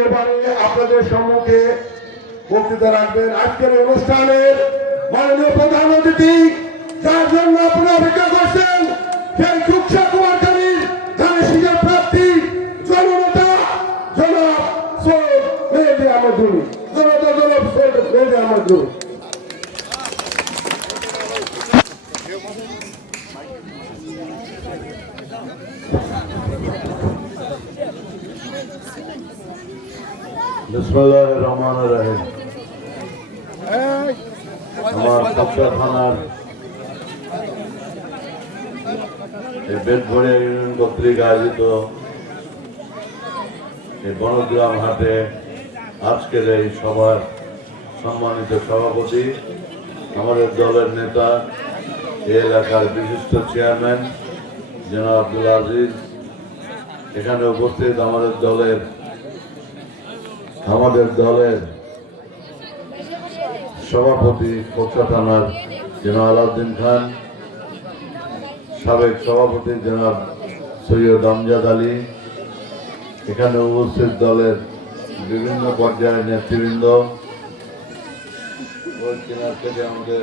এবারে আপনাদের সম্মুখে বক্তৃতা রাখবেন আজকের অনুষ্ঠানের মাননীয় প্রধান অতিথি, যার জন্য আপনারা অপেক্ষা করছেন, সেই সুখসা কুমারখালীর ধানের প্রার্থী জননেতা জনাব সৈয়দ মেহেদী আহমদ রুমি। জনাব সৈয়দ মেহেদী আহমদ রুমি। বিসমিল্লাহির রহমানির রহিম। আমার কক্সা থানার বেতঘড়িয়া ইউনিয়ন কর্তৃক আয়োজিত এই বনগ্রাম হাটে আজকের এই সভার সম্মানিত সভাপতি, আমাদের দলের নেতা, এই এলাকার বিশিষ্ট চেয়ারম্যান জনাব আব্দুল আজিজ, এখানে উপস্থিত আমাদের দলের সভাপতি কক্সা থানার জনাব আলাউদ্দিন খান, সাবেক সভাপতি জনাব সৈয়দ আমজাদ আলী, এখানে উপস্থিত দলের বিভিন্ন পর্যায়ের নেতৃবৃন্দ, থেকে আমাদের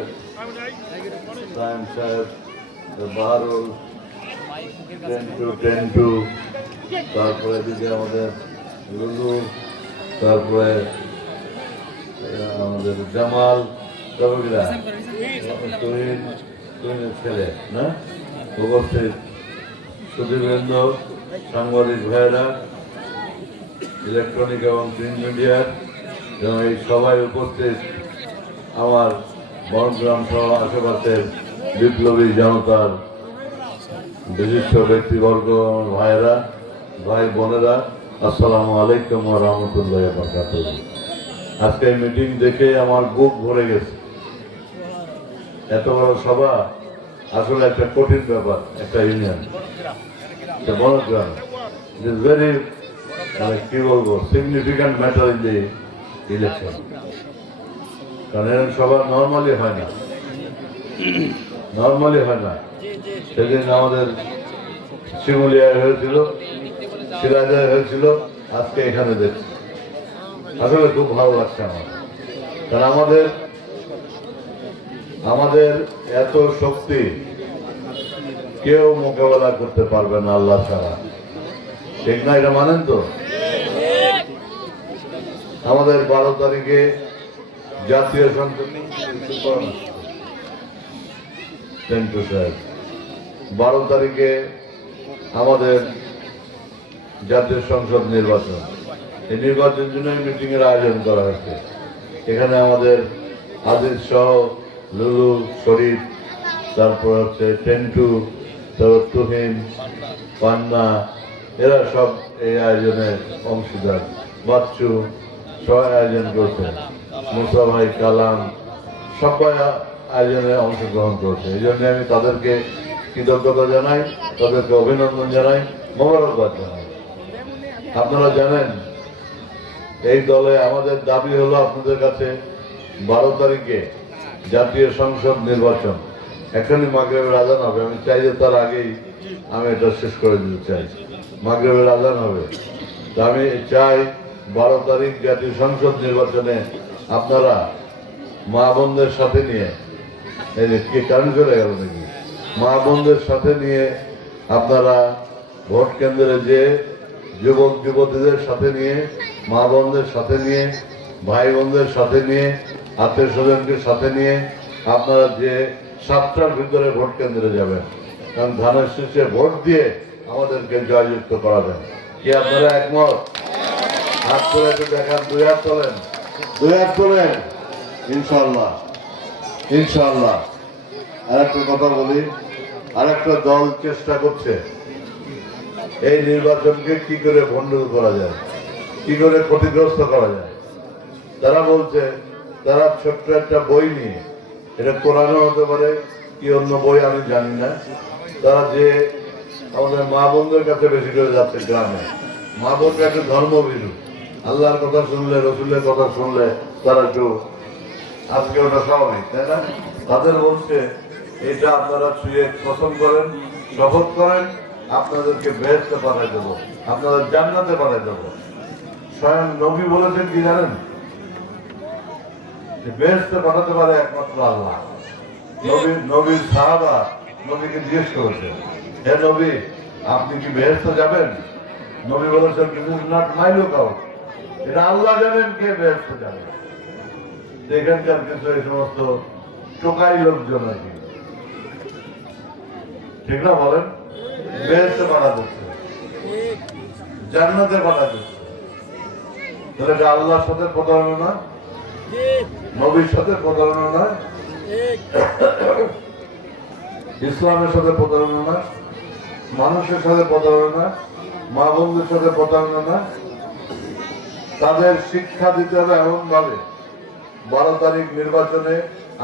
সায়েম সাহেব, বাহারুল, টেন্টু, তারপরে এদিকে আমাদের লুলু, তারপরে আমাদের জামাল, তুহিনের ছেলে না, উপস্থিত সুধীবৃন্দ, সাংবাদিক ভাইয়েরা, ইলেকট্রনিক এবং প্রিন্ট মিডিয়ার এই সবাই উপস্থিত আমার বনগ্রাম সহ আশেপাশের বিপ্লবী জনতার বিশিষ্ট ব্যক্তিবর্গ, ভাইয়েরা, ভাই বোনেরা, আসসালামু আলাইকুম ওয়া রাহমাতুল্লাহি ওয়া বারাকাতুহু। আজকে এই মিটিং দেখে আমার বুক ভরে গেছে। এত বড় সভা আসলে একটা কঠিন ব্যাপার, একটা ইউনিয়ন, একটা বনগ্রাম। ইট ইজ ভেরি, কি বলবো, significant matter in the election. কারণ এরকম সভা নর্মালি হয় না। সেদিন আমাদের শিমুলিয়ায় হয়েছিল, সিরাজায় হয়েছিল, আজকে এখানে দেখছি। আসলে খুব ভালো লাগছে আমার, কারণ আমাদের এত শক্তি কেউ মোকাবেলা করতে পারবে না আল্লাহ ছাড়া, ঠিক না? এটা মানেন তো? আমাদের 12 তারিখে জাতীয় সংসদ, 12 তারিখে আমাদের জাতীয় সংসদ নির্বাচন। এই নির্বাচনের জন্য মিটিং এর আয়োজন করা হয়েছে। এখানে আমাদের আজিজ সহ লুলু, শরীফ, তারপর হচ্ছে টেন্টু, তারপর তুহিন, পান্না, এরা সব এই আয়োজনে অংশীদার। বাচ্চু সবাই আয়োজন করছে, মুসা ভাই, কালাম, সবাই আয়োজনে অংশগ্রহণ করছে। এই জন্য আমি তাদেরকে কৃতজ্ঞতা জানাই, তাদেরকে অভিনন্দন জানাই, মোবারকবাদ জানাই। আপনারা জানেন এই দলে আমাদের দাবি হলো আপনাদের কাছে 12 তারিখে জাতীয় সংসদ নির্বাচন। এখনই মাগরিবের আজান হবে, আমি চাই যে তার আগেই আমি এটা শেষ করে দিতে চাই। মাগরিবের আজান হবে, তা আমি চাই 12 তারিখ জাতীয় সংসদ নির্বাচনে আপনারা মা বোনদের সাথে নিয়ে, এই কি কারণ চলে গেল নাকি, মা বোনদের সাথে নিয়ে আপনারা ভোট কেন্দ্রে যে যুবক যুবতীদের সাথে নিয়ে, মা বোনদের সাথে নিয়ে, ভাই বোনদের সাথে নিয়ে, আত্মীয় স্বজনকে সাথে নিয়ে আপনারা যে 7টার ভিতরে ভোট কেন্দ্রে যাবেন, কারণ ধানের শীষে ভোট দিয়ে আমাদেরকে জয়যুক্ত করাবেন। কি আপনারা একমত? হাত করে একটু দেখান, 2 হাত তোলেন, 2 হাত তোলেন। ইনশাআল্লাহ। আর একটা কথা বলি, আর একটা দল চেষ্টা করছে এই নির্বাচনকে কি করে ভণ্ডুল করা যায়, কি করে ক্ষতিগ্রস্ত করা যায়। তারা বলছে তারা ছোট্ট একটা বই নিয়ে, এটা কোরআনও হতে পারে কি অন্য বই আমি জানি না, তারা যে আমাদের মা বোনদের কাছে বেশি করে যাচ্ছে গ্রামে। মা বোনরা একটু ধর্মভীরু, আল্লাহর কথা শুনলে, রসুলের কথা শুনলে তারা একটু, আজকে ওটা স্বাভাবিক, তাই না? তাদের বলছে এটা আপনারা ছুঁয়ে পছন্দ করেন, শপথ করেন, আপনাদেরকে বেহেশতে পাঠাই দেবো, আপনাদের জান্নাতে পাঠাই দেবো। স্বয়ং নবী বলেছেন কি জানেন, যে বেহেশতে পাঠাতে পারে একমাত্র আল্লাহ। নবীর সাহাবা নবীকে জিজ্ঞেস করেছেন, হে নবী, আপনি কি বেহেশতে যাবেন? নবী বলেছেন, this is not my look out, এটা আল্লাহ জানেন কে বেহেশতে যাবে। এখানকার কিছু এই সমস্ত টোকাই লোকজন আর কি, ঠিক না বলেন? বেহেশতে পাঠা দিচ্ছে, জান্নাতে পাঠা দিচ্ছে, তাহলে এটা আল্লাহর সাথে প্রতারণা না? নবীর সাথে প্রতারণা না? ইসলামের সাথে প্রতারণা না? মানুষের সাথে প্রতারণা না? মা বন্ধুর সাথে প্রতারণা না? তাদের শিক্ষা দিতে হবে এমন ভাবে, 12 তারিখ নির্বাচনে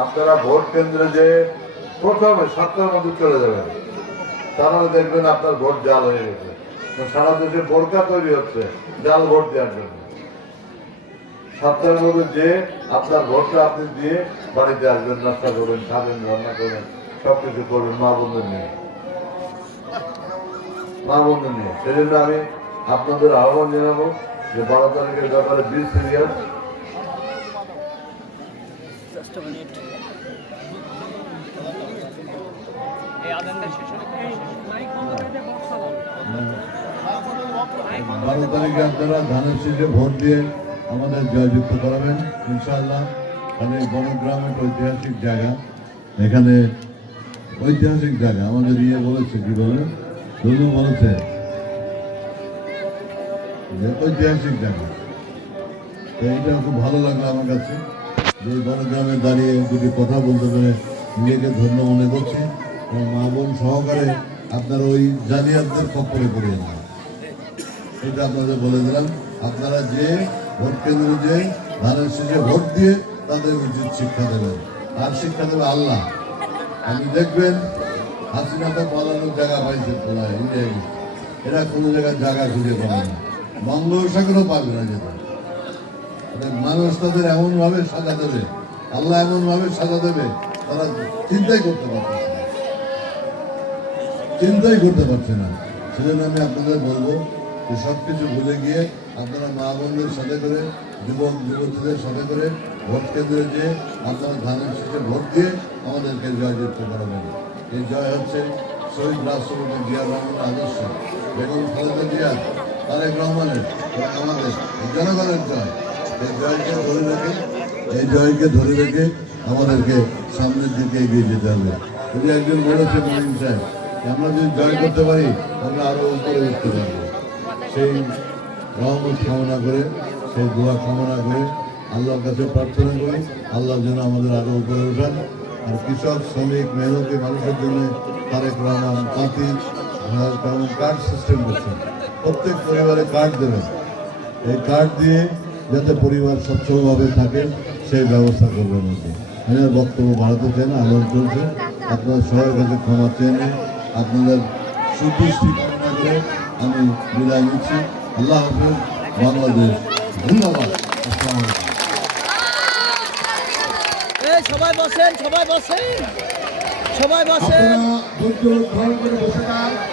আপনারা ভোট কেন্দ্রে যে প্রথমে 7টার মধ্যে চলে যাবেন, তাহলে দেখবেন আপনার ভোট জাল হয়ে গেছে। সারা দেশে বোরকা তৈরি হচ্ছে জাল ভোট দেওয়ার জন্য। 7টার মধ্যে যে আপনার ভোটটা আপনি দিয়ে বাড়িতে আসবেন, নাস্তা করবেন, খাবেন, রান্না করবেন, সবকিছু করবেন মা বন্ধুর নিয়ে, মা বন্ধু নিয়ে। সেই জন্য আমি আপনাদের আহ্বান জানাবো যে 12 তারিখের ব্যাপারে বি সিরিয়াস। বারো তারিখে আপনারা ধানের শীষে ভোট দিয়ে আমাদের জয়যুক্ত করাবেন ইনশাআল্লাহ। কারণ বনগ্রাম একটা ঐতিহাসিক জায়গা, এখানে ঐতিহাসিক জায়গা আমাদের বলেছে কি বলে, দুলু বলেছে যে ঐতিহাসিক জায়গা। তো এইটা খুব ভালো লাগলো আমার কাছে, যে বনগ্রামে দাঁড়িয়ে দুটি কথা বলতে পেরে নিজেকে ধন্য মনে করছি। এবং মা বোন সহকারে আপনারা ওই জালিয়াতদের খপ্পরে পড়িয়ে না, এটা আপনাদের বলে দিলাম। আপনারা যে ভোট কেন্দ্রে যে ধানের শীষে ভোট দিয়ে তাদের উচিত শিক্ষা দেবেন, আর শিক্ষা দেবে আল্লাহ। আপনি দেখবেন হাসিনা তো পালানোর জায়গা পাইছে তোলায় ইন্ডিয়া, এরা কোনো জায়গায় জায়গা খুঁজে পাবে না, বঙ্গোপসাগরও পারবে না যেতে। মানুষ তাদের এমনভাবে সাজা দেবে, আল্লাহ এমনভাবে সাজা দেবে, তারা চিন্তাই করতে পারছে না, চিন্তাই করতে পারছে না। সেজন্য আমি আপনাদের বলবো যে সব কিছু ভুলে গিয়ে আপনারা মা বোনদের সাথে করে, যুবক যুবতীদের সাথে করে ভোট কেন্দ্রে যেয়ে আপনারা ধানের শীষে ভোট দিয়ে আমাদেরকে জয়যুক্ত করাবেন। এই জয় হচ্ছে শহীদ রাষ্ট্রপতি জিয়া রহমানের আদর্শ, বেগম খালেদা জিয়া, তারেক রহমানের, আমাদের জনগণের জয়। এই জয়কে ধরে রেখে আমাদেরকে সামনের দিকে এগিয়ে যেতে হবে। যদি একজন বলেছে মহিম সাহেব, আমরা যদি জয় করতে পারি আমরা আরো উপরে উঠতে পারবো। সেই রহমত কামনা করে, সেই দোয়া কামনা করে আল্লাহর কাছে প্রার্থনা করি আল্লাহ যেন আমাদের আরো উপরে উঠান। আর কৃষক, শ্রমিক, মেহনতি মানুষের জন্য তারেক রহমান পাতি কার্ড সিস্টেম করছেন, প্রত্যেক পরিবারে কার্ড দেবেন। এই কার্ড দিয়ে যাতে পরিবার সচ্ছলভাবে থাকে সেই ব্যবস্থা করবেন। আমি আর বক্তব্য বাড়াতে চাই না, আলোচনা চলছে। আপনার সবার কাছে ক্ষমা চেয়ে নিয়ে আপনাদের সুদৃষ্টি কামনা করে আমি বিদায় নিচ্ছি। আল্লাহ হাফেজ, বাংলাদেশ। ধন্যবাদ। আসসালামু আলাইকুম। সবাই বসেন, সবাই বসেন, সবাই বসেন। আপনারা ধৈর্য ধারণ করে বসে থাকুন।